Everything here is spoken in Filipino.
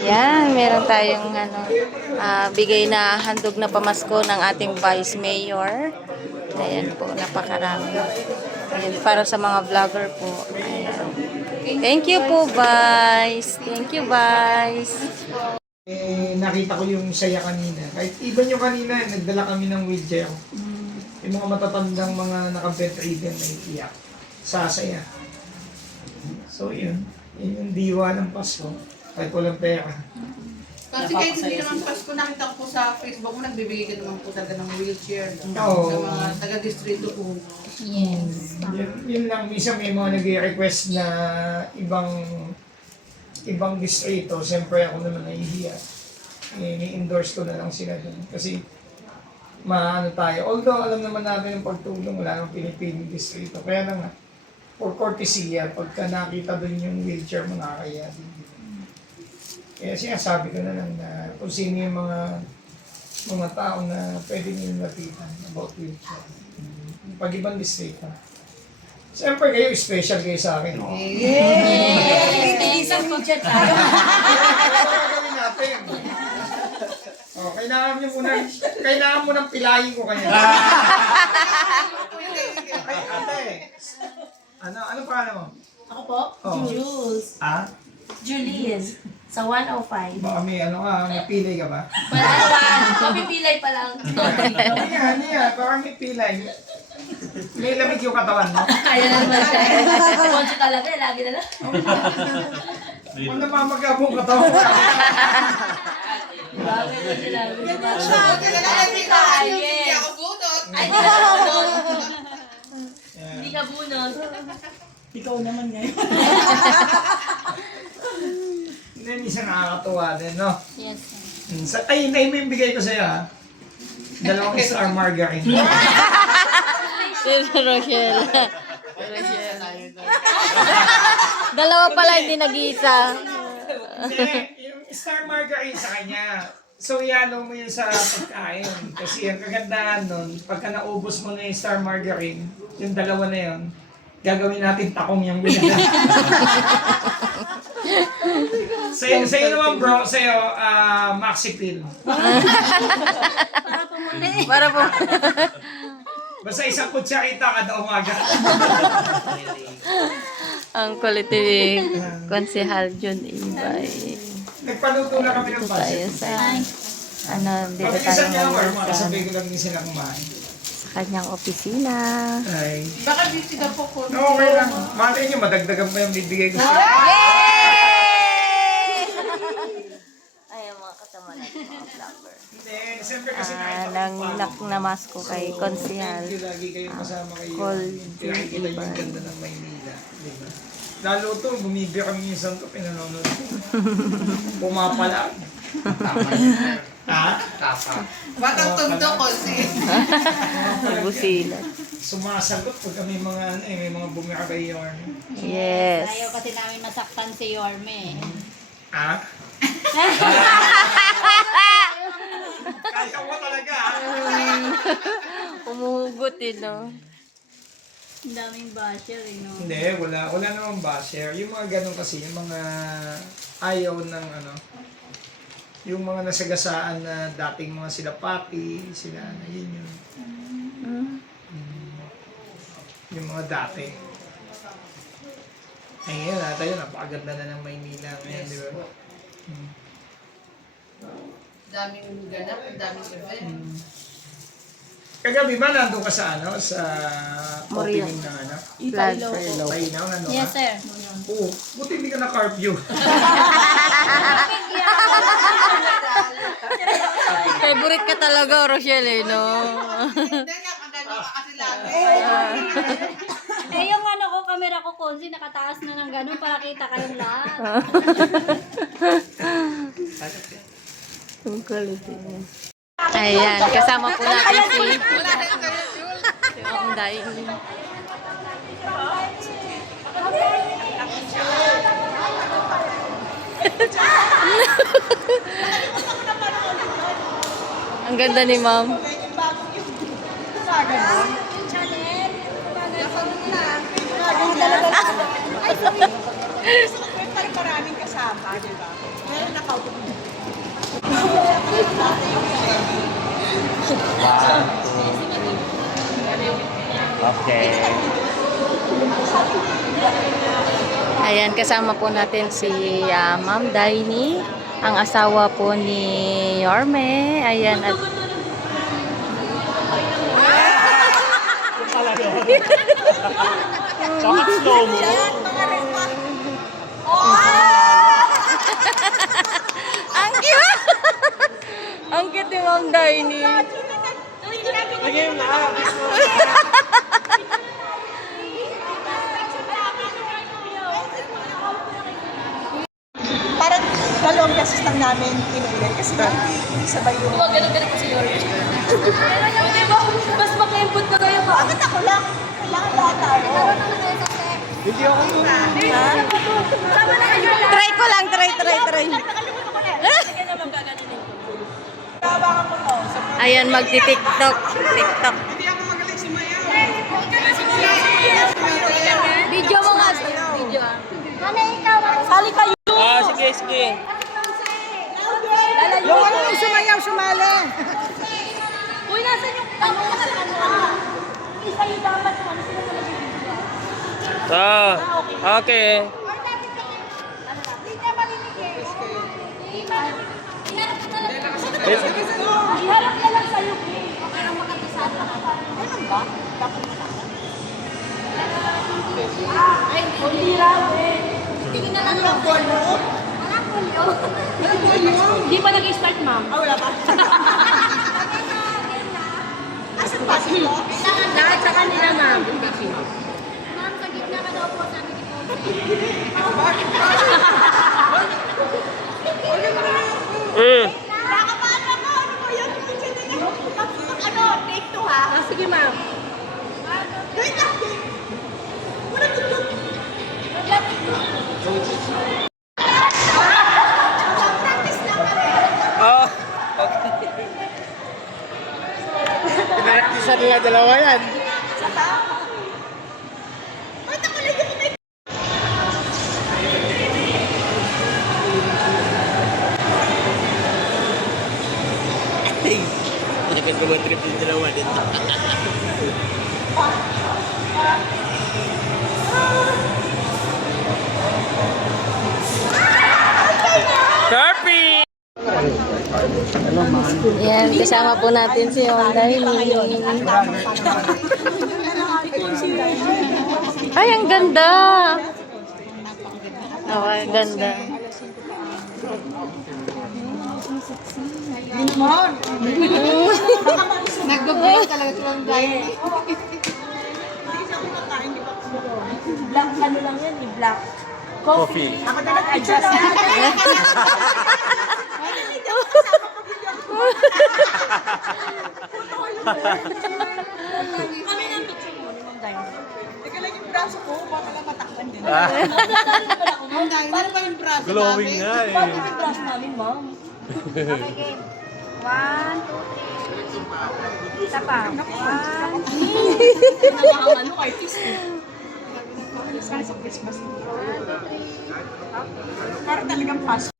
Yan, meron tayong bigay na handog na pamasko ng ating Vice Mayor. Ayan po, napakarami. Ayan, para sa mga vlogger po. Ayan. Thank you po, Vice. Thank you, Vice. Nakita ko yung saya kanina. Kahit even yung kanina, nagdala kami ng wheelchair. Yung mga matatandang mga naka-bedridden na iiyak. Sasaya. So yun. Yun yung diwa ng Pasko. Kahit walang pera. Kasi kahit hindi naman Pasko, nakita ko po sa Facebook mo, nagbibigay ka naman po talaga ng wheelchair Oo. sa mga taga-distrito po. Yes. Yun lang. Minsan may mga nag-request na ibang distrito. Siyempre ako naman nahihiya. Ni-endorse ko na lang sila dun. Kasi maano tayo. Although alam naman natin yung pagtulong, wala namang pinipiling distrito. Kaya lang nga, for courtesy, pagka nakita dun yung wheelchair mo, nakakaya din. Kaya sinasabi ko na lang na kung sino yung mga tao na pwede niyo lapitan about wheelchair. Pag ibang distrito. Siyempre kayo, special kayo sa akin. Oh. Isang budget tayo. Ano gagawin natin? Oh, kailangan mo nang pilayin ko kanya. Ay, ate. Ano pangalan mo? Ako po, Oh. Jules. Ah? Julius. Sa 105. Baka may may pilay ka ba? Wala. Mapipilay pa lang. Ano yan? Baka may pilay. May lamig yung katawan mo. Kaya naman siya. Poncho talaga, lagi na lang. Kung namamagabong katawan mo. Grabe na sila. Hindi ako bunot. Ay, hindi ka bunot. Hindi ka bunot. Ikaw naman ngayon. Hindi, minsan nakakatuwa din, no? Yes. Ay, mo yung bigay ko sa'yo, ha? Dalawang star margarine. Si Rochelle. Dalawa pala, hindi nag-iisa. Hindi, yung star margarine sa kanya. So, yano mo yun sa pagkain. Kasi ang kagandahan nun, pagka naubos mo na yung star margarine, yung dalawa na yun, gagawin natin takong yung binigay. Sa'yo naman bro, sa'yo, Maxi Pill. Para po. Basta isang kutsarita kada umaga. Ang kulit ni Konsehal John Ibay. Nagpaluto na kami ng Dito tayo pasit. sa, dito tayo Pag-isan niya ako, ngayon makasabay ko lang din sila kumain. sa kanyang opisina. Ay. Baka busy ka po ko. Okay lang. Malay niyo, madagdagan pa yung bibigay ko sa'yo. Ay, ang mga kasama natin, mga vlogger. Hindi, siyempre kasi nakita ko Nang yung naknamas ko kay Konsehal. Thank you, lagi kayong kasama kayo. Call Pinakikita niyo yung ganda ng Maynila. Diba? Lalo to, bumibigay kami minsan to, pinanonood ko. Pumapalag. Ha? Batang tundo ko si. Nagbusilan. Sumasagot pag may mga may mga bumibigay yun. Yes. Ayaw kasi namin masaktan si Yorme. Ha? Kaya mo talaga, ha? Umuhugot no? Ang daming basher, no? Hindi, wala namang basher. Yung mga ganun kasi, yung mga ayaw ng yung mga nasagasaan na dating mga sila papi, sila yun yun. Yung mga dati. Eh ngayon, tayo, napakaganda na ng Maynila ngayon, di ba? Daming ganap, daming event. Kagabi ba nandun ka sa sa Moria. opening ng Blood Fellow. Painaw, nandun Yes, ka? sir. Oo, buti hindi ka na-carpio. Favorite ka talaga, Rochelle, no? Hindi nga, kagano ka kasi lagi. Eh, yung ko, camera ko, Konzi, nakataas na ng ganun para kita kayong lahat. Ang kulit niya. Ayan, kasama po natin si Ang Day. Ang ganda ni Ma'am. Maraming kasama, di ba? Okay. Ayan, kasama po natin si Ma'am Daini, ang asawa po ni Yorme. Ayan, at Bakit slow mo? ang cute! Ang cute ni Ma'am Daini. Lagyan na. Parang dalawang beses lang namin inulit kasi hindi sabay yung... Ganun-ganun ko si George. Di ba? Mas maka-input na kayo ba? Bakit ako lang? Kailangan lahat tayo. Hindi ako Try ko lang, try. Tawagan mo to. Ayan, magti-TikTok. TikTok. Video mo nga. Video. Sali kayo! sige. Yung ano yung sumayaw, sumali. Uy, nasan yung tamo sa kanila? Isa yung dapat kung ano sila sa nag-video. Okay. Iharap na lang sa'yo, para makapisa ka. Ganun ba? Ay, hindi raw eh. Tingin na lang lang. Walang polio. Hindi pa nag-start, ma'am. Ah, wala pa. Asan pa sila? Lahat sa kanila, ma'am. Ma'am, sa gitna ka daw po, sabi ni Coach. Nakapaano ako? Ano mo yun? Ano? Take two ha? Sige, ma'am. Wait lang. Wala tutok. Oh. Okay. Pinaratisan nga dalawa yan. Bakit naman trip yung dalawa dito? Carpy! Ayan, kasama po natin si Ma'am Daini. Ay, ang ganda! Oh, ang ganda. Nag-vlog talaga silang guys. Black ano lang yan, black. Coffee. Ako na nag-adjust. Kami ng picture mo ni Ma'am Daini. Teka lang yung braso ko, baka lang matakpan din. Ang dahil na pa yung braso Glowing namin. nga eh. Bakit yung brush namin, ma'am? Okay, game. 1, 2, 3. Isa pa. 1, Nakakano, artist eh. Para sa Christmas. Para talagang Pasko.